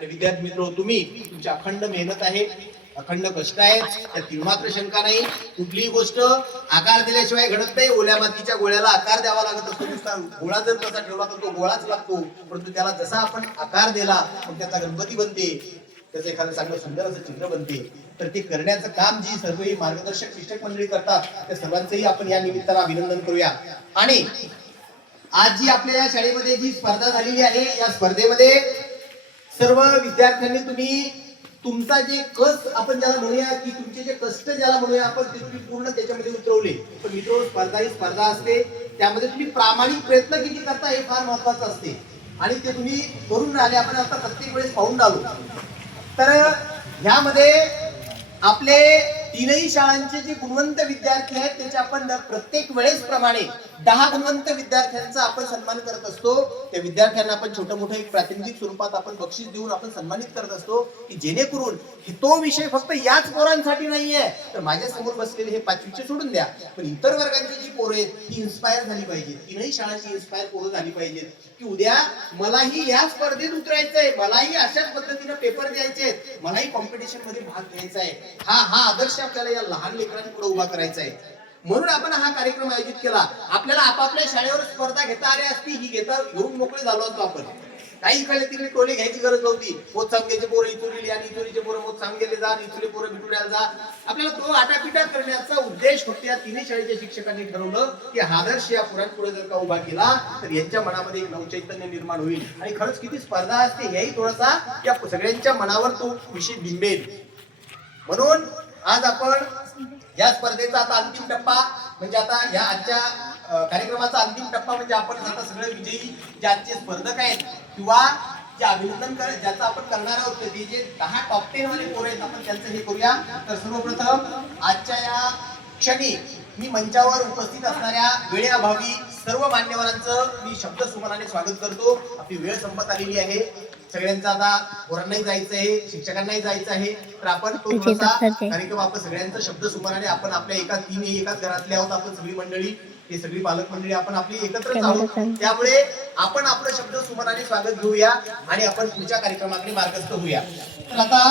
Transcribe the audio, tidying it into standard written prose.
विद्यार्थी मित्र तुम्ही तुमची अखंड मेहनत आहे, अखंड कष्ट आहे, त्यात मात्र शंका नाही. कुठलीही गोष्ट आकार दिल्याशिवाय घडत नाही. ओल्या मातीच्या गोळ्याला आकार द्यावा लागत असतो. नुसता गोळा जर तसा ठेवला तर तो गोळाच लागतो, परंतु त्याला जसा आपण आकार दिला मग त्याचा गणपती बनते, त्याचं एखादं चांगलं सुंदर असं चित्र बनते. तर ते करण्याचं काम जी सर्व मार्गदर्शक शिक्षक मंडळी करतात त्या सर्वांचंही आपण या निमित्तानं अभिनंदन करूया. आणि आज जी आपल्या या शाळेमध्ये जी स्पर्धा झालेली आहे या स्पर्धेमध्ये सर्व विद्यार्थ्यांनी तुम्ही तुमचा जे कष्ट आपण ज्याला म्हणूया की तुमचे जे कष्ट ज्याला म्हणूया आपण ते तुम्ही पूर्ण त्याच्यामध्ये उतरवले. तर मित्र स्पर्धा ही स्पर्धा असते, त्यामध्ये तुम्ही प्रामाणिक प्रयत्न किती करता हे फार महत्वाचं असते आणि ते तुम्ही करून राहिले. आपण आता प्रत्येक वेळेस पाहून आलो. तर ह्यामध्ये आपले तीनही शाळांचे जे गुणवंत विद्यार्थी आहेत त्याचे आपण प्रत्येक वेळेस प्रमाणे 10 गुणवंत विद्यार्थ्यांचा आपण सन्मान करत असतो. त्या विद्यार्थ्यांना आपण छोटं मोठं एक प्रातिनिधिक स्वरूपात आपण बक्षीस देऊन आपण सन्मानित करत असतो की जेणेकरून तो विषय फक्त याच पोरांसाठी नाहीये, तर माझ्या समोर बसलेले हे 5वीचे सोडून द्या, पण इतर वर्गांची जी पोरं आहेत ती इन्स्पायर झाली पाहिजेत. तीनही शाळांची इन्स्पायर पोरं झाली पाहिजेत की उद्या मलाही या स्पर्धेत उतरायचंय, मलाही अशाच पद्धतीने पेपर द्यायचे, मलाही कॉम्पिटिशन मध्ये भाग घ्यायचा आहे. हा आदर्श आपल्याला या लहान लेकरांपुढे उभा करायचा आहे. म्हणून आपण हा कार्यक्रम आयोजित केला. आपल्याला आपापल्या शाळेवर स्पर्धा घेता आली असती, ही घेऊन मोकळे झालो असतो आपण. काही इकडे तिकडे टोले घ्यायची गरज नव्हती. मोत सांगेचे पोरं इथुरीली आणि इथुरीचे पोरं मोत सांगेले जा, इथुरी पोरं बिटुऱ्याला जा. आपल्याला तो आटापिटा करण्याचा उद्देश फक्त या तिन्ही शाळेच्या शिक्षकांनी ठरवलं की आदर्श या पोरांपुढे जर का उभा केला तर यांच्या मनामध्ये एक नवचैतन्य निर्माण होईल आणि खरंच किती स्पर्धा असते हेही थोडासा या सगळ्यांच्या मनावर तो विषय बिंबेल. म्हणून आज आपण या स्पर्धेचा आता अंतिम टप्पा म्हणजे आता या आजच्या कार्यक्रमाचा अंतिम टप्पा म्हणजे आपण आता सगळे विजयी जे आजचे स्पर्धक आहेत किंवा जे अभिनंदन ज्याचं आपण करणार आहोत ते जे 10 टॉप 10 वाले पोरं आहेत आपण त्यांचं हे करूया. तर सर्वप्रथम आजच्या या क्षणी मी मंचावर उपस्थित असणाऱ्या वेळेअभावी सर्व मान्यवरांचं मी शब्द सुमनाने स्वागत करतो. आपली वेळ संपत आलेली आहे. सगळ्यांचा आता पोरांनाही जायचं आहे, शिक्षकांनाही जायचं आहे. तर आपण तो कार्यक्रम आपण सगळ्यांचं शब्द सुमनाने आपण आपल्या एकाच घरातले आहोत आपण सगळी मंडळी, हे सगळी पालक मंडळी आपण आपली एकत्रच आहोत. त्यामुळे आपण आपलं शब्द सुमनाने स्वागत घेऊया आणि आपण पुढच्या कार्यक्रमाकडे मार्गस्थ होऊया. तर आता